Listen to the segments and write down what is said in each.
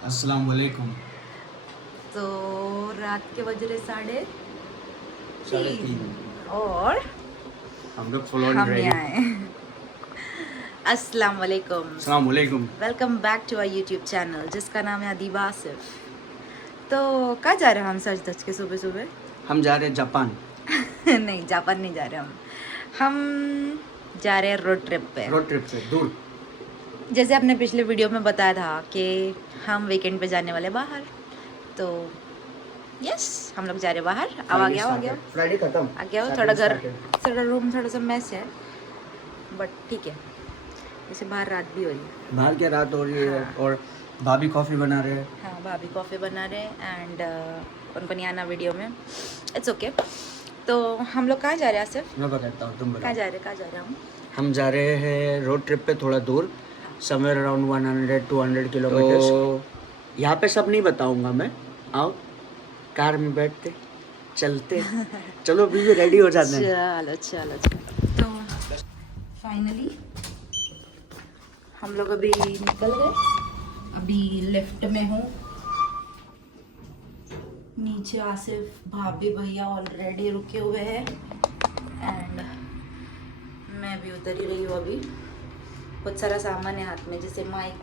अस्सलाम वालेकुम। तो रात के बज रहे 3:30 और हम लोग फुल ऑन हम रेडी। यहाँ हैं। अस्सलाम वालेकुम, अस्सलाम वालेकुम। Welcome back to our YouTube channel जिसका नाम है अदीबा आसिफ। तो कहाँ जा रहे हैं हम सच धज के सुबह सुबह? हम जा रहे हैं जापान। नहीं, जापान नहीं जा रहे हम जा रहे हैं रोड ट्रिप पे। रोड ट्रिप पे दूर। जैसे आपने पिछले वीडियो में बताया था कि हम वीकेंड पे जाने वाले बाहर, तो यस हम लोग जा रहे बाहर। अब आ गया फ्राइडे खत्म। आ गया हो। थोड़ा घर, थोड़ा रूम थोड़ा सा मैस है, बट ठीक है। जैसे बाहर रात भी हो रही है। बाहर क्या रात हो रही है। हाँ। और भाभी कॉफ़ी बना रहे हैं। हाँ, भाभी कॉफ़ी बना रहे हैं एंड उनको नहीं आना वीडियो में, इट्स ओके। तो हम लोग कहाँ जा रहे हैं आसिफ? मैं बताता हूँ, तुम कहाँ बताओ। जा रहे हम? हम जा रहे हैं रोड ट्रिप पे थोड़ा दूर, समवेयर अराउंड 100-200 किलोमीटर। तो यहाँ पे सब नहीं बताऊँगा मैं। आओ कार में बैठते चलते। चलो अभी भी रेडी हो जाते हैं। चलो। तो फाइनली हम लोग अभी निकल गए। अभी लिफ्ट में हूँ, नीचे आसिफ भाभी भैया ऑलरेडी रुके हुए हैं एंड मैं भी उतर ही रही हूँ। अभी बहुत सारा सामान है हाथ में, जैसे mic,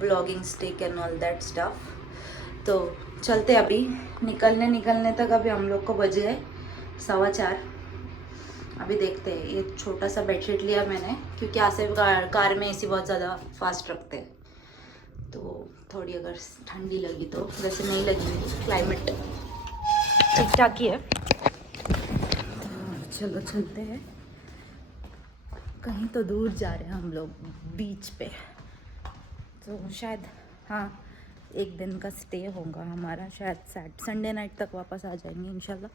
vlogging stick and all that stuff. तो चलते अभी निकलने तक अभी हम लोग को बजे है 4:15। अभी देखते हैं। ये छोटा सा बेडशीट लिया मैंने क्योंकि आसिफ कार में एसी बहुत ज़्यादा फास्ट रखते हैं, तो थोड़ी अगर ठंडी लगी तो, वैसे नहीं लगी, क्लाइमेट ठीक ठाक ही है। तो चलो चलते हैं। कहीं तो दूर जा रहे हैं हम लोग, बीच पे। तो शायद हाँ, एक दिन का स्टे होगा हमारा, शायद संडे नाइट तक वापस आ जाएंगे इंशाल्लाह।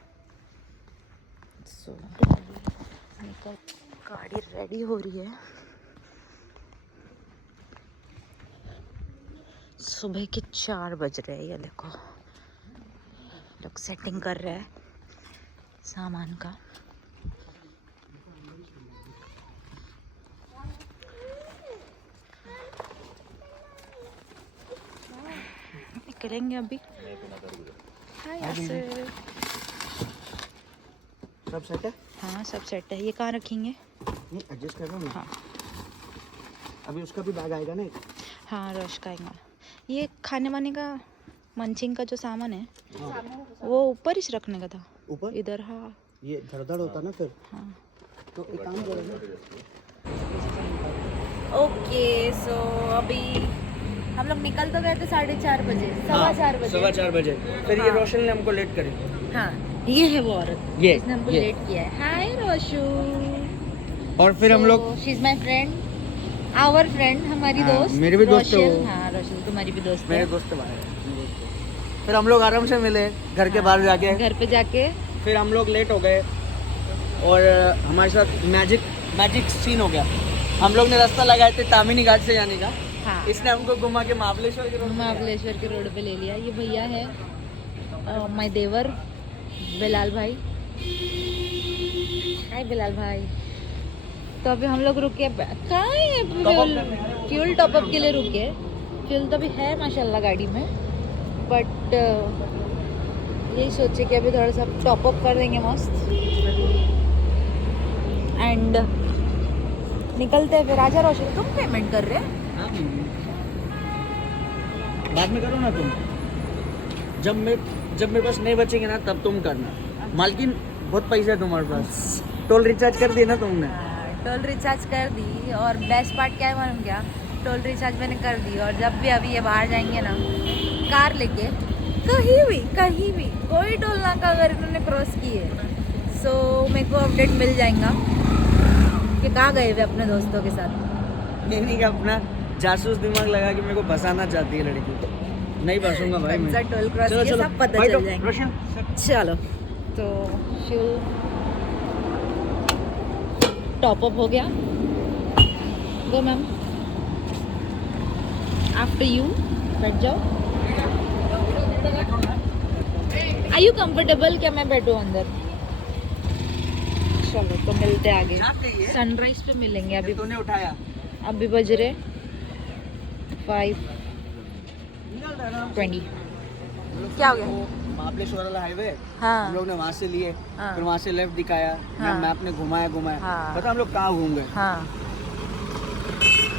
सो गाड़ी रेडी हो रही है। सुबह के 4 बज रहे हैं। ये देखो लोग सेटिंग कर रहे हैं सामान का। निकलेंगे अभी। हाय आसिफ। सब सेट है? हाँ सब सेट है। ये कहाँ रखेंगे? नहीं एडजस्ट कर रहा हूँ। हाँ अभी उसका भी बैग आएगा ना एक। हाँ, रश का आएगा। ये खाने वाने का, मंचिंग का जो सामान है वो ऊपर ही रखने का था। ऊपर इधर? हाँ ये धड़धड़ होता ना फिर। हाँ। तो एक काम करेंगे। ओके, सो अभी हम लोग निकल तो गए थे 4:30 बजे, 4:15 बजे। 4:15 बजे। फिर ये हाँ। रोशन ने हमको लेट करी। हाँ, ये है वो औरत जिसने हमको ये। लेट किया है। हाय रोशू। और फिर हम लोग she is my friend, our friend, हमारी हाँ, दोस्त। मेरी भी दोस्त है रोशल। वो। हाँ रोशल तुम्हारी भी दोस्त मेरे है। दोस्त के बाहर है। फिर हम लोग आराम से मिले घर के बाहर जाके। घर पे जाके फिर हम लोग लेट हो गए और हमारे साथ मैजिक सीन हो गया। हम लोग ने रास्ता लगाए थे तामिनी घाट से जाने का। हाँ, इसने हमको घुमा के महाबलेश्वर के रोड पे महाबलेश्वर के रोड पे ले लिया। ये भैया है माय देवर बिलाल भाई। हाय बिलाल भाई। तो अभी हम लोग रुके कहाँ है? फ्यूल टॉपअप के लिए रुके। फ्यूल तो अभी है माशाल्लाह गाड़ी में, बट यही सोचे कि अभी थोड़ा सा टॉपअप कर देंगे मस्त एंड निकलते हैं फिर। आजा रोशन, तुम पेमेंट कर रहे हैं? हाँ, बाद में करो ना तुम। जब मेरे पास नहीं बचेंगे ना तब तुम करना। मालकिन बहुत पैसा है तुम्हारे पास। टोल रिचार्ज कर दिया ना तुमने? टोल रिचार्ज कर दी, और बेस्ट पार्ट क्या है मालूम क्या? टोल रिचार्ज मैंने कर दी, और जब भी अभी ये बाहर जाएंगे ना कार लेके, कहीं भी कोई टोल नाका अगर इन्होंने क्रॉस किए सो मेरे को अपडेट मिल जाएगा कि कहाँ गए वे अपने दोस्तों के साथ। नहीं का अपना जासूस दिमाग लगा के मेरे को फंसाना चाहती है लड़की। नहीं फंसूंगा भाई मैं। टोल क्रॉस चलो, किए चलो, सब पता बैठो, चल जाएंगे। रोशन। चलो, तो फ्यूल टॉपअप हो गया। Go ma'am, after you. बैठ जाओ। Are you comfortable? क्या मैं बैठूं अंदर? चलो तो मिलते हैं आगे, सनराइज पे मिलेंगे। अभी तूने उठाया। अभी बज रहे 5। 20 क्या हो गया? महाबलेश्वर वाला हाईवे हाँ हम लोग ने वहाँ से लिए, हाँ। फिर वहाँ से लेफ्ट दिखाया, हाँ। मैप ने घुमाया हाँ। पता हम लोग कहाँ घूम गए। हाँ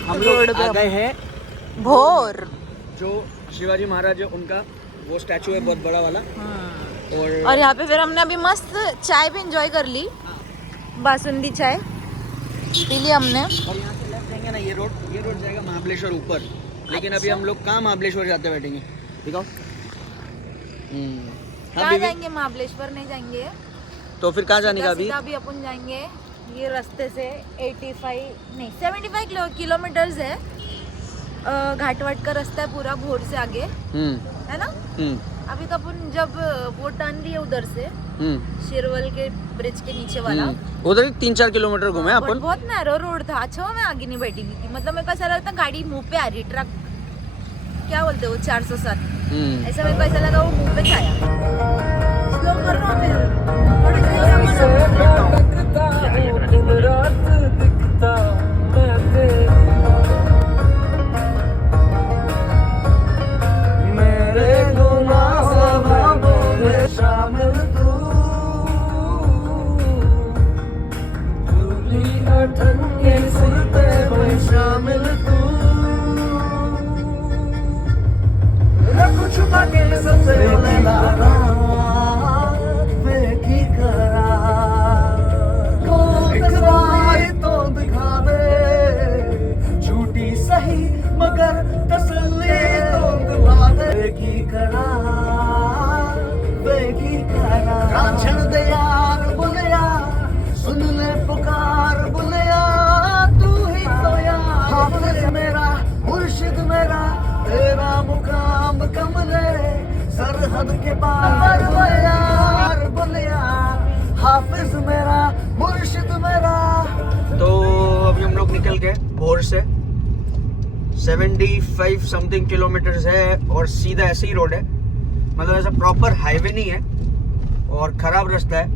हम रोड लोग पे आ गए हैं भोर। जो शिवाजी महाराज है उनका वो स्टैचू है बहुत बड़ा वाला। और यहाँ पे फिर हमने अभी मस्त चाय भी इंजॉय कर ली, बासुंदी चाय पी ली हमने। और यहाँ से लेफ्ट जाएंगे ना, ये रोड जाएगा महाबलेश्वर ऊपर, लेकिन अभी हम लोग कहाँ महाबलेश्वर जाते बैठेंगे दिखाओ। कहाँ जाएंगे? महाबलेश्वर नहीं जाएंगे, तो फिर कहाँ जाने का अभी? अभी अपन जाएंगे ये रास्ते से 75 किलोमीटर्स है। घाट वाट का रास्ता है पूरा भोर से आगे, है ना। अभी तो अपन जब वो टर्न लिए उधर से शिरवल के ब्रिज के नीचे वाला, उधर ही 3-4 किलोमीटर घूमे अपन। बहुत नैरो रोड था। अच्छा मैं आगे नहीं बैठी हुई थी, मतलब मेरे को ऐसा लगता गाड़ी मुंह पे आ रही, ट्रक क्या बोलते हो 407, ऐसा मेरे को ऐसा लगा वो मुंह पे छाया। स्लो कर रहा फिर थोड़ी सरहद के पार बोलिया हाफिज मेरा मुर्शिद मेरा। तो अभी हम लोग निकल गए भोर से, 75 समथिंग किलोमीटर्स है और सीधा ऐसे ही रोड है, मतलब ऐसा प्रॉपर हाईवे नहीं है और खराब रास्ता है।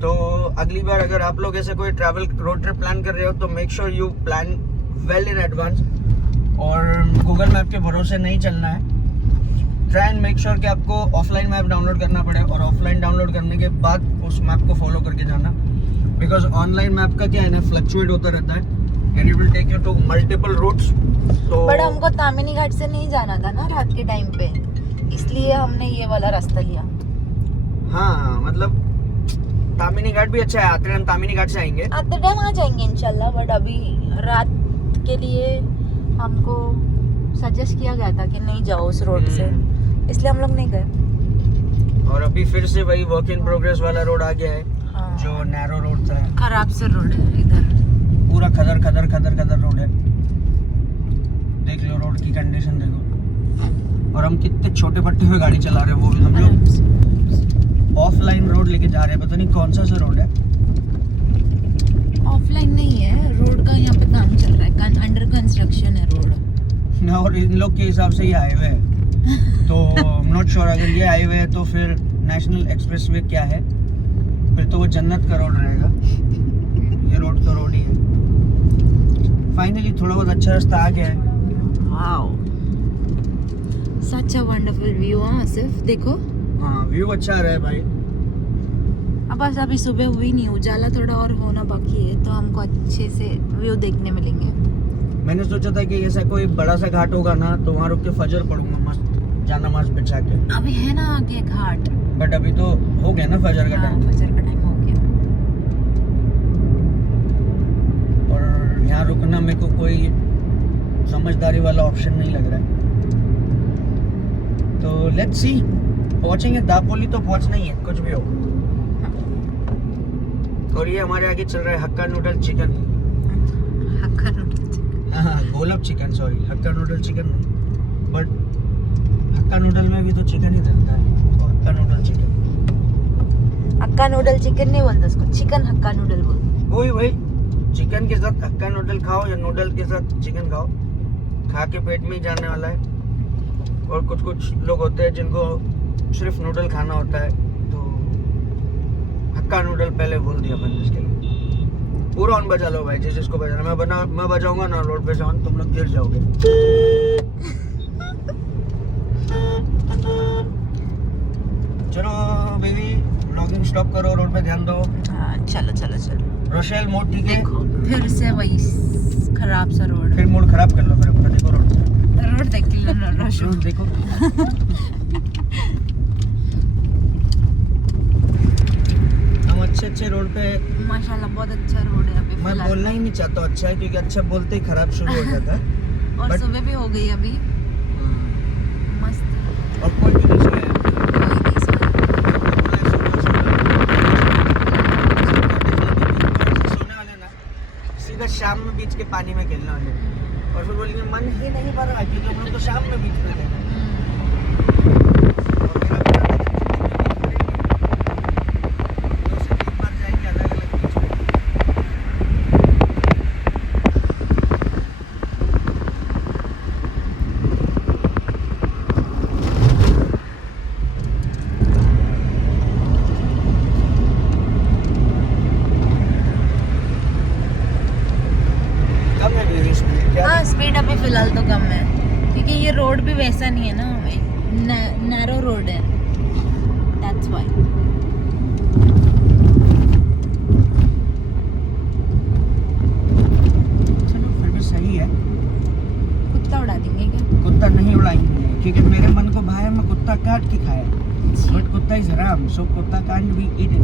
तो अगली बार अगर आप लोग ऐसे कोई ट्रैवल रोड ट्रिप प्लान कर रहे हो तो make sure you plan well in advance और गूगल मैप के भरोसे नहीं चलना है। ट्राई एंड मेक श्योर कि आपको ऑफलाइन मैप डाउनलोड करना पड़े और ऑफलाइन डाउनलोड करने के बाद उस मैप को फॉलो करके जाना, बिकॉज ऑनलाइन मैप का क्या है ना, फ्लक्चुएट होता रहता है and it will take you to multiple routes. तो बट हमको तामिनी घाट से नहीं जाना था ना रात के टाइम पे, इसलिए हमने ये वाला रास्ता लिया। हाँ मतलब तामिनी घाट भी अच्छा है, आते टाइम तामिनी घाट से आएंगे, आते टाइम आ जाएंगे इंशाल्लाह। बट अभी रात के लिए हमको सजेस्ट किया गया था कि नहीं जाओ उस रोड से, इसलिए हम लोग नहीं गए। और अभी फिर से वही वर्क इन प्रोग्रेस वाला रोड आ गया है। हाँ। जो नैरो रोड था, खराब से रोड है इधर, पूरा खदर रोड है। देख लो रोड की कंडीशन देखो, और हम कितने छोटे पट्टे पे गाड़ी चला रहे हैं। वो हम लोग ऑफलाइन रोड लेके जा रहे हैं, पता नहीं कौन सा रोड है। ऑफलाइन नहीं है रोड का, यहाँ पे काम चल रहा है, अंडर कंस्ट्रक्शन है रोड। और इन लोग के हिसाब से ये हाईवे है तो आई एम नॉट श्योर, अगर ये हाईवे है तो फिर नेशनल एक्सप्रेसवे क्या है, फिर तो वो जन्नत का रोड रहेगा। ये रोड तो रोड ही है। फाइनली थोड़ा बहुत अच्छा रास्ता आ गया है। Wow such a wonderful view. हाँ सिर्फ देखो, हाँ व्यू अच्छा आ रहा है भाई। अब बस अभी सुबह हुई नहीं, उजाला थोड़ा और होना बाकी है तो हमको अच्छे से व्यू देखने मिलेंगे। मैंने सोचा था कि ऐसा कोई बड़ा सा घाट होगा ना तो वहाँ रुक के फजर पढ़ूंगा मस्त, जाना नमाज बिछा के। अभी है ना आगे घाट, बट अभी तो हो गया ना फजर का टाइम। फजर का टाइम हो गया। और यहाँ रुकना मेरे को कोई समझदारी वाला ऑप्शन नहीं लग रहा है। तो लेट्स सी, पहुंचेंगे दापोली तो पहुंचना ही है कुछ भी हो। और ये हमारे आगे चल रहा है हक्का नूडल चिकन। हक्का नूडल हाँ गोलब चिकन, सॉरी हक्का नूडल चिकन नहीं, बट हक्का नूडल में भी तो चिकन ही रहता है। तो हक्का नूडल चिकन, हक्का नूडल चिकन नहीं बोलते उसको, चिकन हक्का नूडल बोलते। वही चिकन के साथ हक्का नूडल खाओ या नूडल के साथ चिकन खाओ, खा के पेट में ही जाने वाला है। और कुछ लोग होते हैं जिनको सिर्फ नूडल खाना होता है, तो हक्का नूडल पहले बोल दिया मैंने इसके लिए। पूरा ऑन बजा लो भाई, जिसको बजाना। मैं बजाऊंगा ना रोड पे साउंड, तुम लोग गिर जाओगे। व्लॉगिंग स्टॉप करो, रोड पे ध्यान दो। हाँ चलो चलो चलो। रोशेल मोड़ ठीक है, देखो फिर से वही खराब सा रोड। फिर मोड़ खराब कर लो फिर अपना। देखो रोड देख लो रोशो देखो। हम अच्छे रोड पे, माशाल्लाह बहुत अच्छा रोड है अभी मैं फिलहाल। बोलना ही नहीं चाहता अच्छा है, क्योंकि अच्छा बोलते ही खराब शुरू हो जाता है। और But- सुबह भी हो गई अभी मस्त। और कोई भी नहीं सोया है। कोई नहीं सोने वाले ना सीधा शाम में बीच के पानी में खेलने वाले, और फिर बोलेंगे मन ही नहीं भर रहा क्योंकि हम लोग तो शाम में बीच में थे। और मेरा प्लान है कि 2 से 3 बार जाएंगे अलग-अलग बीच पे। कम है मेरी स्पीड क्या? हाँ स्पीड अभी फिलहाल तो कम है क्योंकि ये रोड भी वैसा नहीं है ना, नैरो रोड है, दैट्स व्हाई। चलो फिर भी सही है। कुत्ता उड़ा देंगे क्या? कुत्ता नहीं उड़ाएंगे क्योंकि मेरे मन को भाया मैं कुत्ता काट के खाया, बट कुत्ता इज हराम, सो कुत्ता कांट बी ईटन।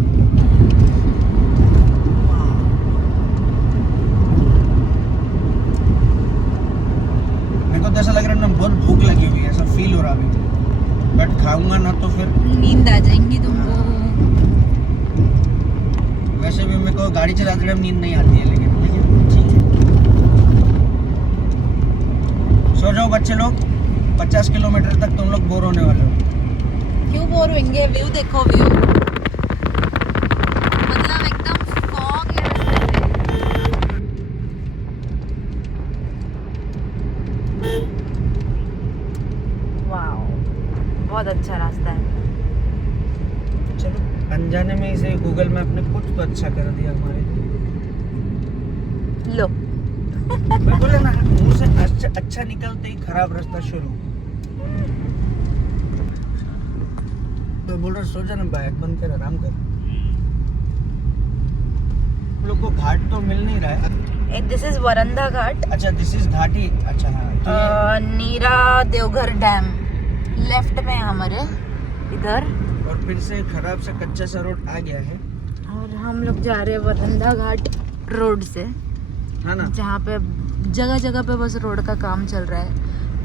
मेरे को तो ऐसा लग रहा है ना बहुत भूख लगी हुई है, ऐसा फील हो रहा अभी, बट खाऊंगा ना तो फिर नींद आ जाएंगी तुमको। वैसे भी मेरे को गाड़ी चलाते टाइम नींद नहीं आती है, लेकिन ठीक है। सो जाओ बच्चे लोग, 50 किलोमीटर तक तुम लोग बोर होने वाले हो। क्यों बोर होंगे? व्यू देखो व्यू, मतलब एकदम फॉग है रास्ते पे। वाओ बहुत अच्छा रास्ता है। चलो अनजाने में इसे गूगल मैप ने कुछ तो अच्छा कर दिया हमारे लिए। लो मैं बोला ना मुंह से अच्छा निकलते ही खराब रास्ता शुरू। तो बोल रहा सो जा ना, बैग बंद कर आराम कर। हम लोग को घाट तो मिल नहीं रहा है। दिस इज वरंदा घाट, अच्छा दिस इज घाटी, अच्छा हाँ तो ये- नीरा देवघर डैम लेफ्ट में है हमारे इधर, और फिर से खराब सा कच्चा सा रोड आ गया है, और हम लोग जा रहे हैं वरंदा घाट रोड से, है ना। जहाँ पे जगह जगह पे बस रोड का काम चल रहा है,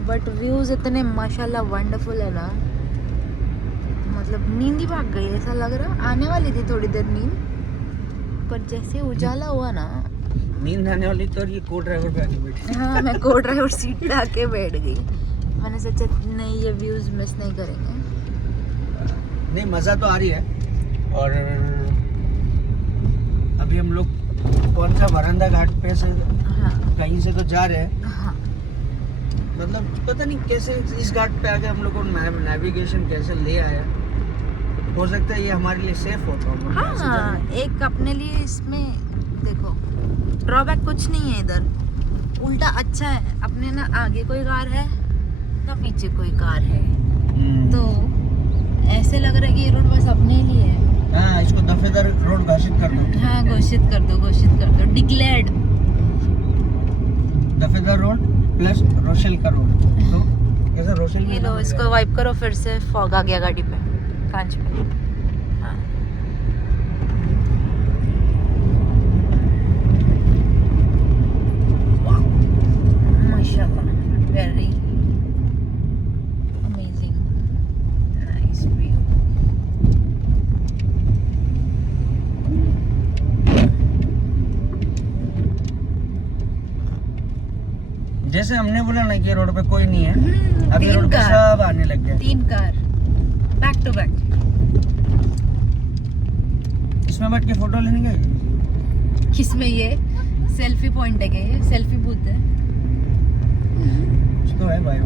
बट व्यूज इतने माशाल्लाह वंडरफुल है ना, मतलब नींद ही भाग गई ऐसा लग रहा। आने वाली थी थोड़ी देर नींद, पर जैसे उजाला हुआ ना, नींद आने वाली तो ये को ड्राइवर पे आके बैठी। हाँ मैं को ड्राइवर सीट पे आके बैठ गई। मैंने सोचा नहीं ये व्यूज मिस नहीं करेंगे। नहीं मज़ा तो आ रही है। और अभी हम लोग कौन सा वरंदा घाट पे से हाँ कहीं से तो जा रहे हैं, हाँ मतलब पता नहीं कैसे इस घाट पे आके हम लोग को नेविगेशन कैसे ले आया। हो सकता है ये हमारे लिए सेफ होता हो। हाँ, एक अपने लिए इसमें देखो ड्रॉबैक कुछ नहीं है इधर, उल्टा अच्छा है। अपने ना आगे कोई कार है ना पीछे कोई कार है, तो ऐसे लग रहा है कि ये रोड बस अपने लिए है। हाँ इसको दफेदार रोड घोषित कर दो। हाँ घोषित कर दो, डिक्लेयर्ड दफेदार रोड प्लस रोशेल का रोड। तो कैसा रोशेल में ये लो, इसको वाइप करो, फिर से फॉग आ गया गाड़ी पे, कांच पे। हाँ माशाल्लाह, वेरी अमेजिंग, नाइस व्यू। जैसे हमने बोला ना कि रोड पे कोई नहीं है, अभी तीन रोड पे कार। सब आने लग गए। 3 कार बैक टू बैक। इसमें बैठ के फोटो लेने गए। किसमें? ये सेल्फी पॉइंट है क्या? ये सेल्फी बूथ है। कुछ तो है भाई।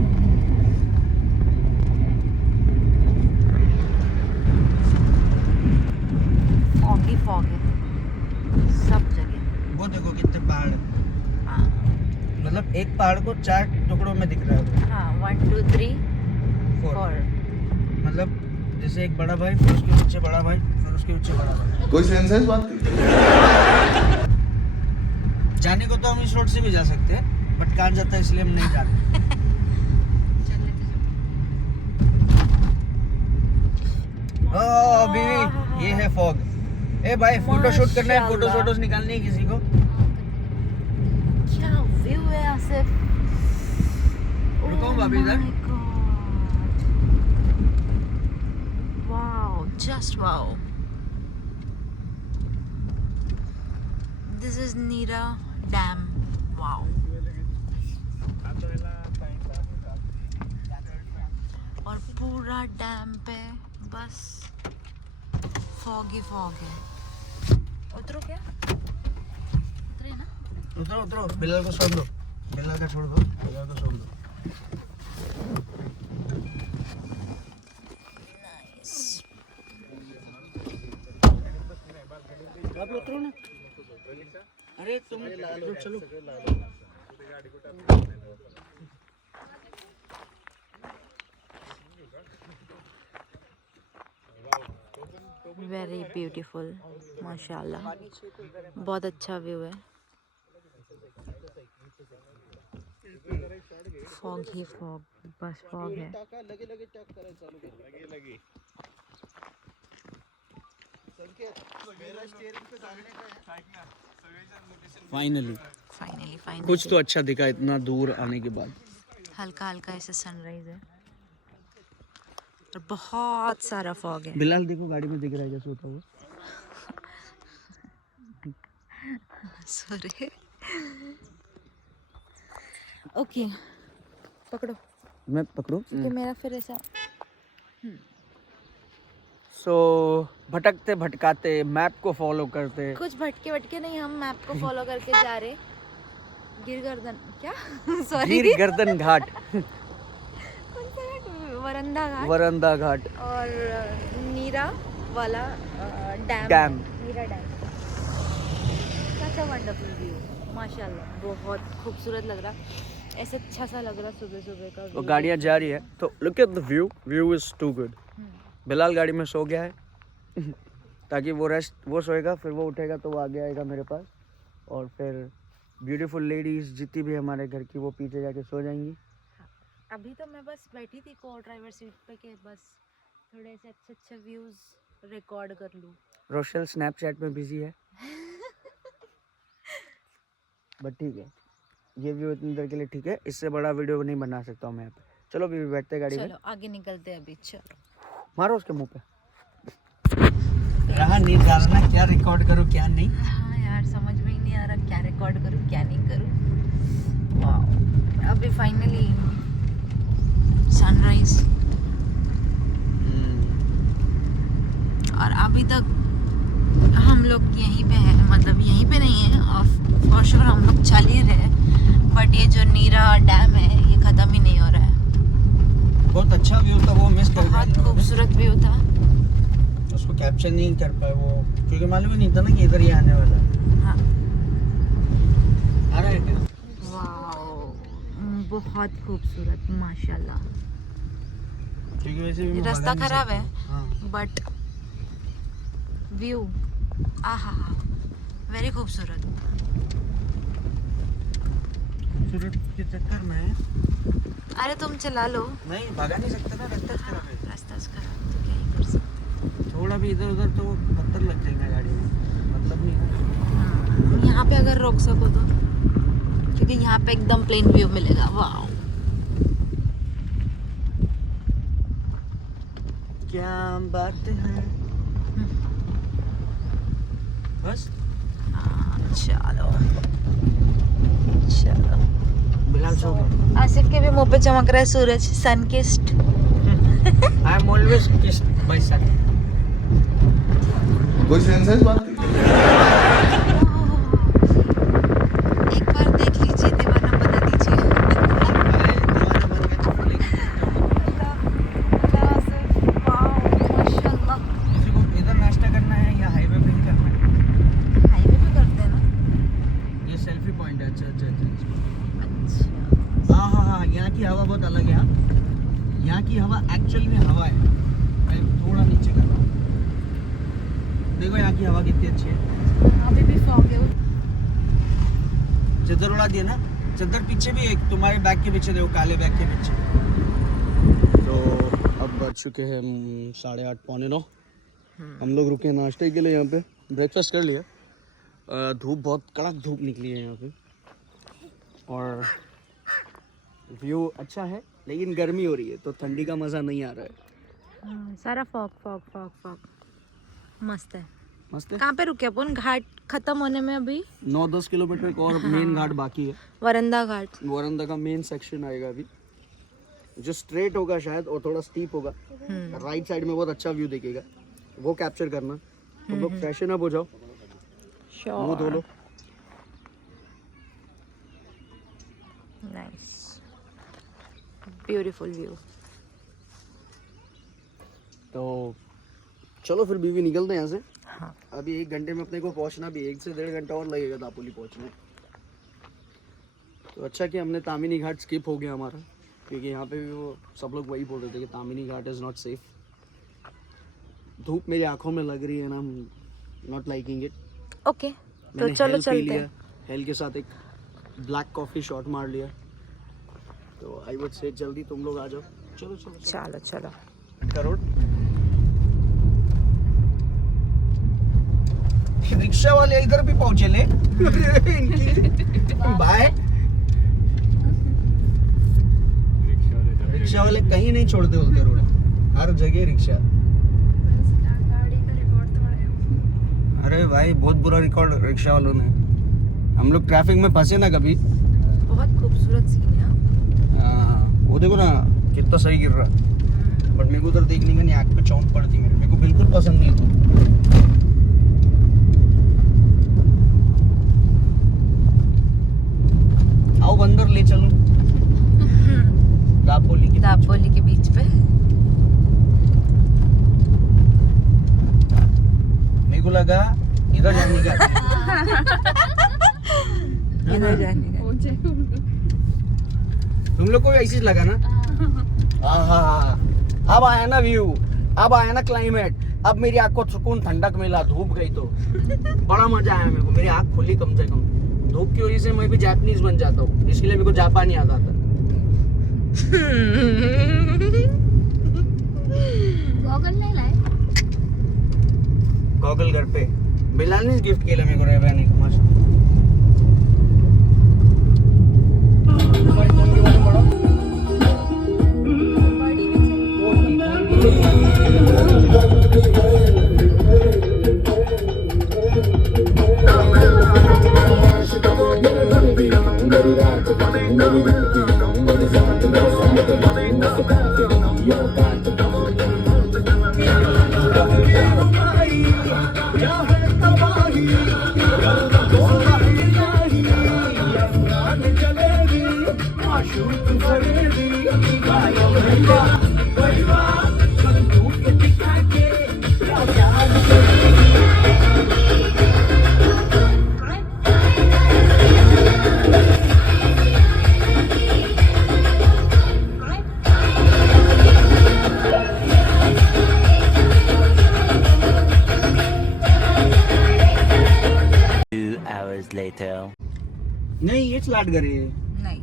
फॉगी फॉग है सब जगह। वो देखो कितने पहाड़ हैं। हाँ मतलब एक पहाड़ को 4 टुकड़ों में दिख रहा है। हाँ 1 2 3 4। मतलब जैसे एक बड़ा भाई, फिर उसके पीछे बड़ा भाई, फिर उसके पीछे बड़ा भाई। कोई सेंस है इस बात की? जाने को तो हम इस रोड से भी जा सकते हैं, बट कहाँ जाता है इसलिए हम नहीं जाते। ओह बीवी, ये है फॉग। ए भाई, फोटो शूट करना है, फोटो फोटोज निकालनी है किसी को। क्या व्यू है आसिफ। रुको भाभी इधर। Wow, just wow. This is Neera dam. Wow. और पूरा डैम पे बस फॉग ही फॉग है। उतरो क्या? उतरे ना? उतरो उतरो, बिल्लाल को छोड़ दो, बिल्लाल का छोड़ दो, बिल्लाल को छोड़ दो। नाइस। आप उतरो ना। अरे तुम इधर चलो। वेरी ब्यूटीफुल, माशाल्लाह। बहुत अच्छा व्यू है। फॉग ही फॉग, बस फॉग है। फाइनली फाइनली कुछ तो अच्छा दिखा इतना दूर आने के बाद। हल्का हल्का ऐसे सनराइज है और बहुत सारा फॉग है। बिल्लाल देखो गाड़ी में दिख रहा है क्या सोता हुआ। सॉरी। ओके, पकड़ो। मैं पकड़ूं? क्योंकि मेरा फिर ऐसा सो भटकते भटकाते मैप को फॉलो करते। कुछ भटके भटके नहीं, हम मैप को फॉलो करके जा रहे। गिरगर्दन क्या? सॉरी, गिर गर्दन घाट, कौन सा घाट? वरंदा घाट वरंदा घाट और नीरा वाला dam. Neera dam. Such a wonderful view, माशाल्लाह। बहुत खूबसूरत लग रहा, ऐसे अच्छा सा लग रहा सुबह सुबह का तो view गाड़ियाँ जा रही है तो look at the view, view is too good. Bilal गाड़ी में सो गया है ताकि वो सोएगा, फिर वो उठेगा तो वो आगे आएगा मेरे पास, और फिर ब्यूटीफुल लेडीज जितनी भी हमारे घर की वो पीछे जाके सो जाएंगी। अभी तो मैं बस बैठी थी को ड्राइवर सीट पे के बस थोड़े से अच्छे अच्छे व्यूज रिकॉर्ड कर लूँ। रोशल स्नैपचैट में बिजी है बट ठीक है, ये व्यू इतनी देर के लिए ठीक है, इससे बड़ा वीडियो नहीं बना सकता हूँ मैं यहाँ पे। चलो भी बैठते गाड़ी में, चलो आगे निकलते हैं अभी। चलो मारो उसके मुंह पे। रहा नहीं जा रहा ना, क्या रिकॉर्ड करूँ क्या नहीं। हाँ यार, समझ में ही नहीं आ रहा क्या रिकॉर्ड करूँ क्या नहीं करूँ। वाह, अभी फाइनली सनराइज। और अभी तक हम लोग यहीं पे हैं, मतलब यहीं पे नहीं है, फॉर श्योर हम लोग चल ही रहे हैं, बट ये जो नीरा डैम है ये ख़त्म ही नहीं हो रहा है। बहुत अच्छा व्यू था, वो मिस कर बहुत खूबसूरत व्यू था। उसको कैप्चर नहीं कर पाए वो, क्योंकि मालूम ही नहीं था ना कि इधर ये आने वाला है। हाँ, आ रहा है क्या? वाओ, बहुत खूबसूरत, माशाल्लाह। क्योंकि वैसे भी मैं रास्ता भगा नहीं खराब है, सकता। हाँ। बट व्यू आहा, वेरी खूबसूरत। खूबसूरत के चक्कर में अरे तुम चला लो। नहीं भगा नहीं सकता ना, रास्ता खराब है। रास्ता खराब तो क्या ही कर सकते। थोड़ा भी इधर उधर तो पत्थर लग जाएगा गाड़ी में, मतलब नहीं है। हाँ, यहाँ पे अगर रोक सको तो, क्योंकि यहाँ पे एकदम प्लेन व्यू मिलेगा। वाओ, क्या बात है। बस हाँ, चलो चलो। बिलाल सो गया। आसिफ के भी मुंह पे चमक रहा है सूरज, sun kissed. I am always kissed by sun. कोई सेंस है इस बात की? एक बार देख लीजिए, दीवाना बना दीजिए। माशाल्लाह। किसी को इधर नाश्ता करना है या हाईवे पे ही करना है? हाईवे पे करते हैं ना। ये सेल्फी पॉइंट है। अच्छा अच्छा अच्छा। अच्छा, हाँ हाँ हाँ, यहाँ की हवा बहुत अलग है। यहाँ की हवा एक्चुअल में हवा है, मैं थोड़ा नीचे कर रहा हूँ। देखो यहाँ की हवा कितनी अच्छी है। अभी भी फॉग है। चद्दर उड़ा दिया ना, चद्दर पीछे भी एक तुम्हारे बैग के पीछे, देखो काले बैग के पीछे। तो अब बज चुके हैं 8:30 पौने 9। हम लोग रुके नाश्ते के लिए यहाँ पे, ब्रेकफास्ट कर लिया। धूप बहुत कड़क धूप निकली है यहाँ पे और व्यू अच्छा है, लेकिन गर्मी हो रही है तो ठंडी का मज़ा नहीं आ रहा है। सारा फॉग फॉग फॉग फॉग मस्त है। मस्त है। कहाँ पे रुके अपन? घाट खत्म होने में अभी 9-10 किलोमीटर का और मेन घाट बाकी है। वरंदा घाट। वरंदा का मेन सेक्शन आएगा अभी, जो स्ट्रेट होगा शायद और थोड़ा स्टीप होगा। राइट साइड में बहुत अच्छा व्यू दिखेगा, वो कैप्चर करना। तुम लोग फ्रेशन अप हो जाओ, मुंह धो लो। Nice, beautiful view. तो चलो फिर बीवी निकलते हैं यहाँ से। हाँ। अभी 1 घंटे में अपने को पहुँचना भी, 1 से 1.5 घंटा और लगेगा दापोली पहुँचने। तो अच्छा कि हमने तामिनी घाट स्किप हो गया हमारा, क्योंकि यहाँ पे भी वो सब लोग वही बोल रहे थे कि तामिनी घाट इज़ नॉट सेफ। धूप मेरी आंखों में लग रही है ना, नॉट लाइकिंग इट। ओके, तो चलो चलते हैं। हेल के साथ एक ब्लैक कॉफ़ी शॉट मार लिया। तो आई वुड से जल्दी तुम लोग आ जाओ। चलो चलो चलो चलो। करोड़ रिक्शा वाले इधर भी पहुंचे ले। बाय। रिक्शा वाले कहीं नहीं छोड़ते बोलते रोड, हर जगह रिक्शा। अरे भाई बहुत बुरा रिकॉर्ड रिक्शा वालों ने। हम लोग ट्रैफिक में फंसे ना कभी। बहुत खूबसूरत सीन है। वो देखो ना कितना सही गिर रहा, बट मेरे को उधर देखने का नहीं, आँख पे चौंक पड़ती मेरे को बिल्कुल पसंद नहीं था। आओ अंदर ले चलो दापोली के बीच पे। मेरे को लगा इधर जाने का। इधर जाने का। तुम लोग को भी ऐसी लगा ना? हाँ, अब आया ना व्यू, अब आया ना क्लाइमेट, अब मेरी आँख को सुकून ठंडक मिला। धूप गई तो बड़ा मजा आया मेरे को, मेरी आँख खुली कम से कम। धूप की वजह से मैं भी जापानीज बन जाता हूँ, इसके लिए मेरे को जापानी आता था। गॉगल नहीं लाए? गॉगल घर पे बिलाल ने गिफ्ट केलं मेरे को रेवॅनिक मस्त। नहीं ये स्लाइड कर रही है। नहीं,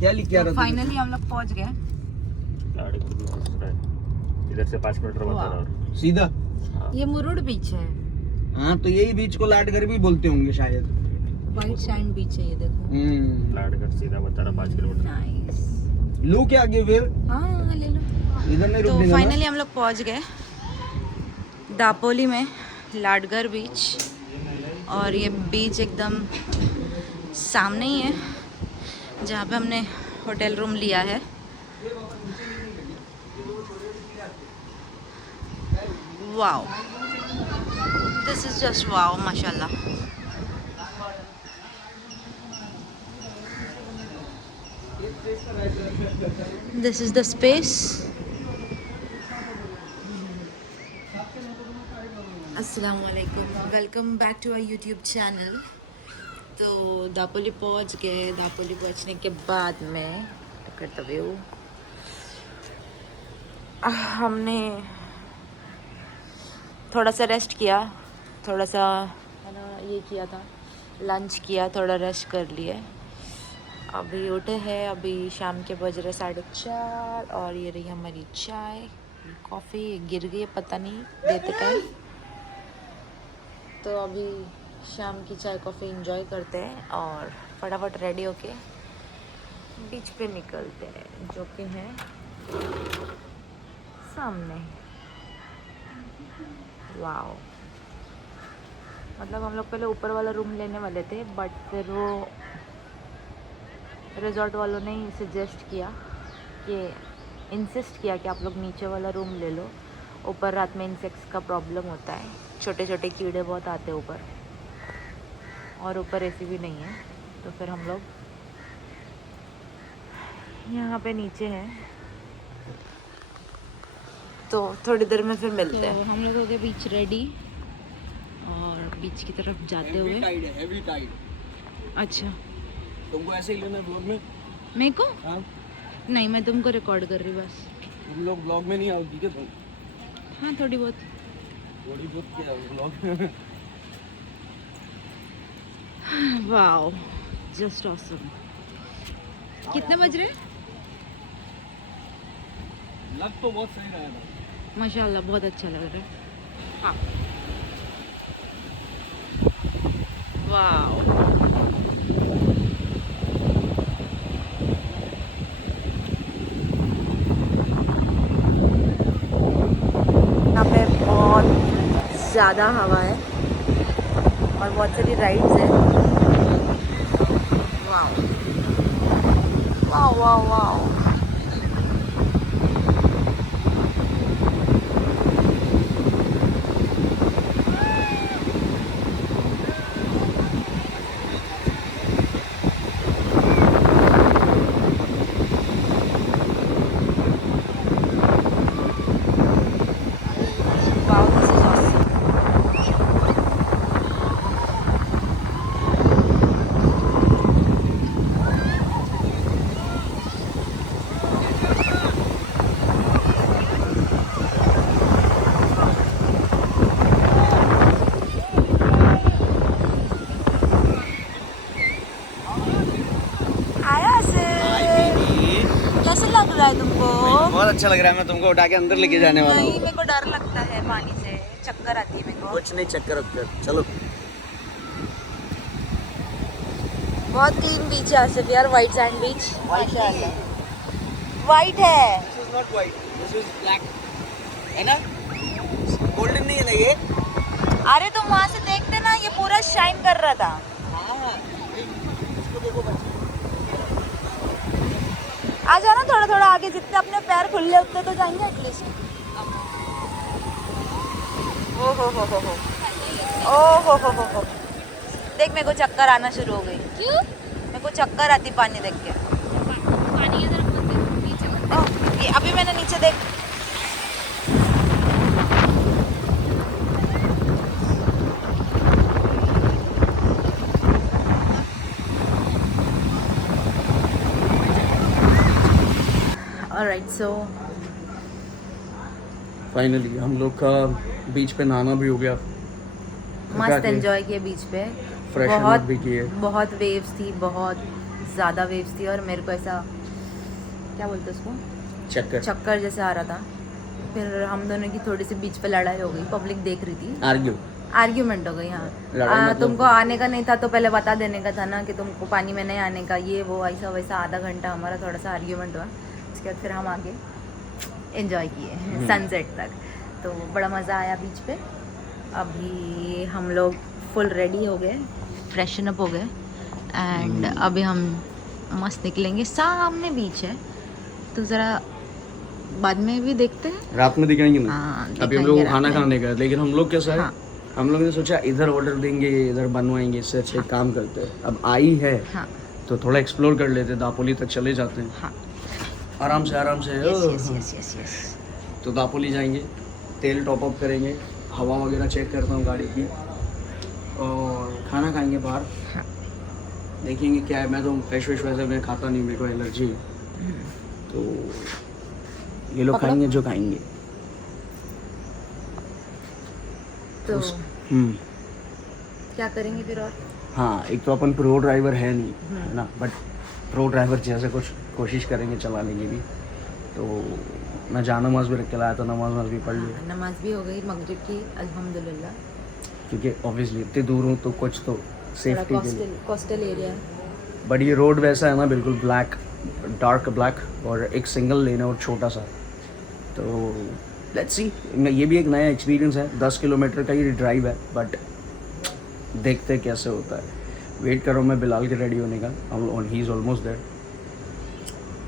क्या लिख के आ रहा था? फाइनली हम लोग पहुंच गए। इधर से 5 किलोमीटर बता रहा हूँ सीधा। ये मुरुड बीच है। हाँ तो यही बीच को लाडगर भी बोलते होंगे शायद। व्हाइट सैंड बीच है ये, देखो। लाडगर सीधा बता रहा 5 किलोमीटर। नाइस। लू क्या आगे फिर? हाँ ले लो। इधर नहीं तो रुकने का ना? फाइनली हम लोग पहुंच गए दापोली में, लाडगर बीच। और ये बीच एकदम सामने ही है जहाँ पे हमने होटल रूम लिया है। Wow, this is just wow, माशाल्लाह। This is the space. अस्सलामुअलैकुम, welcome back to our YouTube channel. तो दापोली पहुंच गए। दापोली पहुंचने के बाद में करते व्यू हमने थोड़ा सा रेस्ट किया, थोड़ा सा है ना ये किया था, लंच किया, थोड़ा रेस्ट कर लिए। अभी उठे हैं, अभी शाम के बज रहे 4:30 और ये रही हमारी चाय, कॉफ़ी गिर गई पता नहीं देते टाइम। तो अभी शाम की चाय कॉफ़ी एंजॉय करते हैं और फटाफट रेडी होके बीच पे निकलते हैं, जो कि है सामने। वाओ, मतलब हम लोग पहले ऊपर वाला रूम लेने वाले थे, बट फिर वो रिजॉर्ट वालों ने सजेस्ट किया कि इंसिस्ट किया कि आप लोग नीचे वाला रूम ले लो, ऊपर रात में इंसेक्ट्स का प्रॉब्लम होता है, छोटे छोटे कीड़े बहुत आते हैं ऊपर, और ऊपर एसी भी नहीं है। तो फिर हम लोग यहाँ पे नीचे हैं, तो थोड़ी देर में फिर मिलते हैं। हम लोग हो गए बीच रेडी और बीच की तरफ जाते हुए। Heavy tide. अच्छा, तुमको ऐसे ही लेना ब्लॉग में? मेरे को हाँ, नहीं, मैं तुमको रिकॉर्ड कर रही बस। तुम लोग ब्लॉग में नहीं आओगी क्या तुम? हाँ थोड़ी बहुत। थोड़ी बहुत क्या ब्लॉग में? Wow, just awesome. कितने बज रहे? लग तो बहुत सही रहा था। माशाल्लाह, बहुत अच्छा लग रहा है। हाँ, वाओ, यहाँ पे बहुत ज़्यादा हवा है और बहुत सारी राइड्स हैं। Wow wow wow wow. कैसे लग रहा है तुमको? बहुत अच्छा लग रहा है। मैं तुमको उठा के अंदर लेके जाने वाला नहीं, हूँ। मेरे को डर लगता है पानी से, चक्कर आती है मेरे को। कुछ नहीं, चक्कर वक्कर। चलो। बहुत क्लीन बीच है आसिफ यार, वाइट सैंड बीच। माशाल्लाह, वाइट है। This is not white. This is black. है ना? गोल्डन नहीं है ना ये? अरे तुम वहाँ से देखते ना, ये पूरा शाइन कर रहा था। हाँ। इसको देखो बच्चे। आ जाओ ना थोड़ा थोड़ा आगे, जितने अपने पैर खुले उतने तो जाएंगे एटलीस्ट। ओ हो। देख, मेरे को चक्कर आना शुरू हो गई। क्यों? मेरे को चक्कर आती पानी देख के। पानी की तरफ नीचे। ये अभी मैंने नीचे देख। ऑलराइट, सो फाइनली हम लोग का बीच पे नहाना भी हो गया। मस्त एंजॉय किए बीच पे। फ्रेश बहुत भी किए। बहुत वेव्स थी, बहुत ज़्यादा वेव्स थी, और मेरे को ऐसा क्या बोलते हैं उसको, चक्कर जैसे आ रहा था। फिर हम दोनों की थोड़ी सी बीच पे लड़ाई हो गई, पब्लिक देख रही थी। आर्ग्यूमेंट हो गई। हाँ, मतलब तुमको आने का नहीं था तो पहले बता देने का था ना कि तुमको पानी में नहीं आने का, ये वो ऐसा वैसा। आधा घंटा हमारा थोड़ा सा आर्ग्यूमेंट हुआ, उसके बाद फिर हम आगे एंजॉय किए सनसेट तक। तो बड़ा मज़ा आया बीच पे। अभी हम लोग फुल रेडी हो गए, फ्रेशन अप हो गए, एंड अभी हम मस्त निकलेंगे। सामने बीच है, तो ज़रा बाद में भी देखते हैं, रात में दिखाएंगे ना। हाँ, अभी हम लोग दिखाएंगे खाना रात में। खाने का, लेकिन हम लोग कैसा है, हाँ। हम लोग ने सोचा इधर ऑर्डर देंगे, इधर बनवाएंगे, इससे अच्छे काम करते हैं। अब आई है हाँ तो थोड़ा एक्सप्लोर कर लेते, दापोली तक चले जाते हैं हाँ, आराम से। यस। तो दापोली जाएंगे, तेल टॉप अप करेंगे, हवा वगैरह चेक करता हूँ गाड़ी की, और खाना खाएंगे बाहर। हाँ। देखेंगे क्या है। मैं तो फ्रेश वैसे मैं खाता नहीं, मेरे को एलर्जी है। तो ये लोग पकड़ो। खाएंगे जो खाएंगे। तो हम्म क्या करेंगे फिर और? हाँ, एक तो अपन प्रो ड्राइवर है नहीं, है ना, बट प्रो ड्राइवर जैसे कुछ कोशिश करेंगे चलाने की भी। तो मैं जान नमाज भी रख के लाया, तो नमाज भी पढ़ ली, नमाज भी हो गई मगरिब की अल्हम्दुलिल्लाह। क्योंकि ऑब्वियसली इतनी दूर हूँ तो कुछ तो थोड़ा सेफ्टी के लिए। कोस्टल एरिया है। बट ये रोड वैसा है ना, बिल्कुल ब्लैक, डार्क ब्लैक, और एक सिंगल लेन है और छोटा सा। तो लेट्स सी, ये भी एक नया एक्सपीरियंस है। 10 किलोमीटर का ही ड्राइव है, बट देखते हैं कैसे होता है। वेट कर रहा हूँ मैं बिलाल के रेडी होने का, ही इज़ ऑलमोस्ट देयर।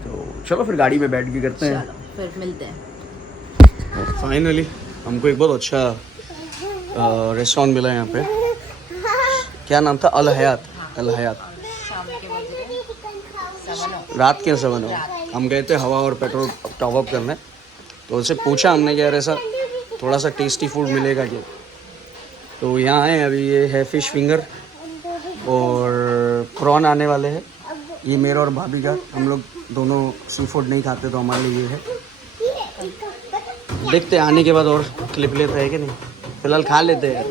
तो चलो फिर गाड़ी में बैठ के करते हैं। चलो फिर मिलते हैं। फाइनली हमको एक बहुत अच्छा रेस्टोरेंट मिला है यहाँ पे। क्या नाम था? अल हयात। अल हयात। शाम के बज रहे 7 रात के 7 हो। हम गए थे हवा और पेट्रोल टॉप अप करने, तो उससे पूछा हमने कि यार ऐसा थोड़ा सा टेस्टी फूड मिलेगा क्या। तो यहाँ आए अभी, ये है फिश फिंगर और प्रॉन आने वाले हैं। ये मेरा और भाभी का, हम लोग दोनों सी फूड नहीं खाते, तो हमारे लिए ये है। देखते हैं आने के बाद और क्लिप लेते हैं कि नहीं, फिलहाल खा लेते हैं।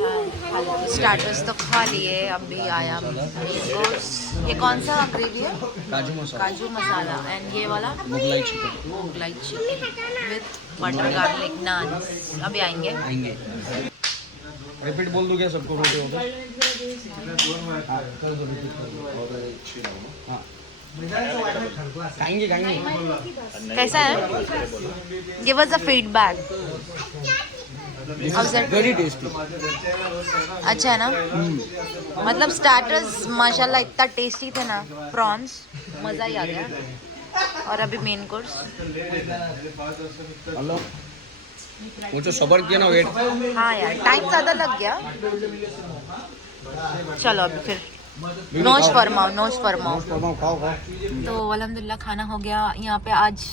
स्टार्टर्स तो खा लिए, अभी आया मैंगोस। ये कौन सा ग्रेवी है? काजू मसाला, काजू मसाला। एंड ये वाला Mughlai chicken Mughlai chicken with butter garlic naan. अभी आएंगे। आएंगे। रिपीट बोल दूँ क्या सबको? रोटी हो गई? खाएंगे खाएंगे। कैसा है? Give us a feedback. Very tasty. अच्छा है ना? मतलब स्टार्टर्स माशाल्लाह इतना टेस्टी थे ना, प्रॉन्स मज़ा ही आ गया। और अभी मेन कोर्स। हेलो, वो जो सबर किया ना, वेट। हाँ यार, टाइम ज़्यादा लग गया। चलो अभी फिर नोश फरमाओ, नोश फरमाओ। खाओ खाओ। तो अल्हम्दुलिल्लाह खाना हो गया। यहाँ पे आज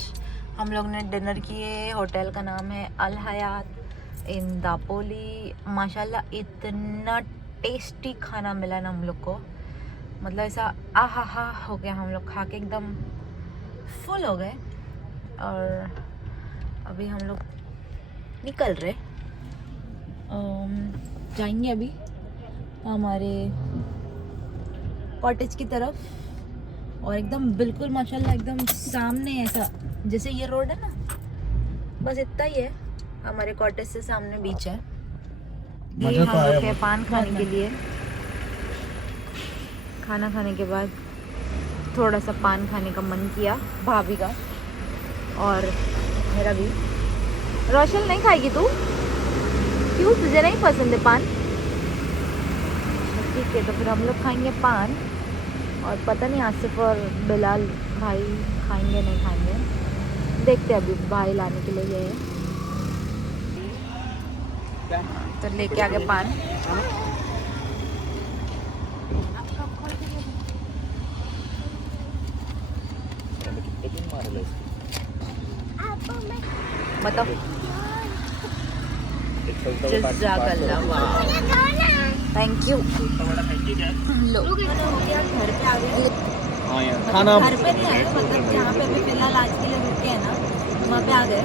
हम लोग ने डिनर किए। होटल का नाम है अल हयात इन दापोली। माशाल्लाह इतना टेस्टी खाना मिला ना हम लोग को, मतलब ऐसा आहा हा हो गया। हम लोग खा के एकदम फुल हो गए। और अभी हम लोग निकल रहे, जाएंगे अभी हमारे कॉटेज की तरफ। और एकदम बिल्कुल माशाल्लाह एकदम सामने, ऐसा जैसे ये रोड है ना, बस इतना ही है। हमारे कॉटेज से सामने बीच है। ये हम लोग है पान खाने के लिए। खाना खाने के बाद थोड़ा सा पान खाने का मन किया भाभी का और मेरा भी। रोशन नहीं खाएगी तू? क्यों, तुझे नहीं पसंद है पान? ठीक है, तो फिर हम लोग खाएंगे पान। और पता नहीं आसिफ और बिलाल भाई खाएंगे नहीं खाएंगे, देखते अभी। भाई लाने के लिए गए, तो लेके आ गए पान। बताओ। Thank you. लो, हो गया, घर पे आ गए। हाँ यार, खाना घर पे नहीं आए, मतलब जहाँ पे अभी फिलहाल आज के लिए रुके हैं ना, वहाँ पे आ गए।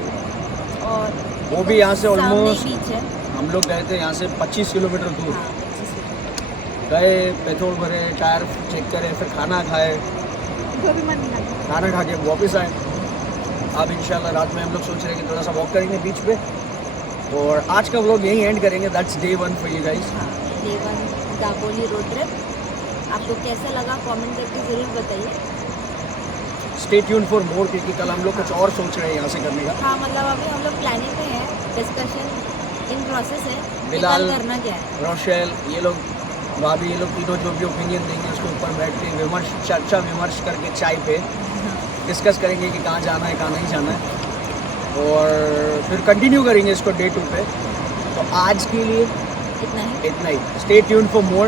और वो भी यहाँ से सामने ही ऑलमोस्ट, बीच है। हम लोग गए थे यहाँ से 25 किलोमीटर दूर। हाँ, 25 मिनट। गए, पेट्रोल भरे, टायर चेक करे, फिर खाना खाए, कोई भी मन नहीं करता। खाना खा के वापस आए। अब इंशाल्लाह रात में हम लोग सोच रहे हैं कि थोड़ा सा वॉक करेंगे बीच पे। और आज का व्लॉग यहीं एंड करेंगे। That's day 1 for you guys. हाँ, डे 1 दापोली रोड ट्रिप। आपको कैसा लगा कमेंट करके ज़रूर बताइए। स्टे ट्यून फॉर मोर, क्योंकि कल हम लोग कुछ और सोच रहे हैं यहाँ से करने का। हाँ, मतलब अभी हम लोग प्लानिंग में है, डिस्कशन इन प्रोसेस है कि बिलाल, कल करना क्या है। रोशेल, ये लोग, भाभी, ये लोग तीनों जो भी ओपिनियन देंगे उसके ऊपर बैठ के विमर्श, चर्चा विमर्श करके चाय पे डिस्कस करेंगे कि कहाँ जाना है, कहाँ नहीं जाना है। और फिर कंटिन्यू करेंगे इसको डे 2 पे। तो आज के लिए इतना ही। Stay tune for more.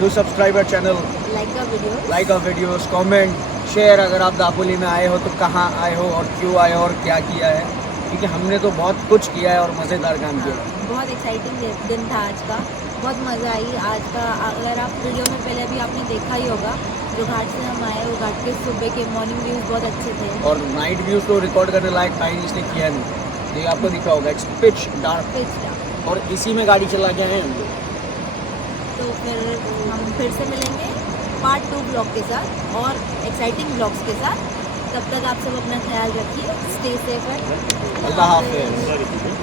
Do subscribe our channel, like का video. Like our videos, comment, share. अगर आप दापोली में आए हो तो कहाँ आए हो और क्यों आए हो और क्या किया है, क्योंकि हमने तो बहुत कुछ किया है और मज़ेदार काम किया है। बहुत एक्साइटिंग दिन था आज का, बहुत मज़ा आई आज का। अगर आप वीडियो में पहले भी आपने देखा ही होगा, जो घाट से हम आए वो घाट के सुबह के मॉर्निंग व्यूज़ बहुत अच्छे थे। और नाइट व्यूज़ तो रिकॉर्ड करने लायक था ही, इसलिए किया नहीं। ये आपको दिखा होगा, इट्स पिच डार्क। और इसी में गाड़ी चला के आए हम लोग। तो फिर हम फिर से मिलेंगे पार्ट 2 ब्लॉग के साथ और एक्साइटिंग ब्लॉग्स के साथ। तब तक आप सब अपना ख्याल रखिए, स्टे सेफ। अल्लाह हाफिज़।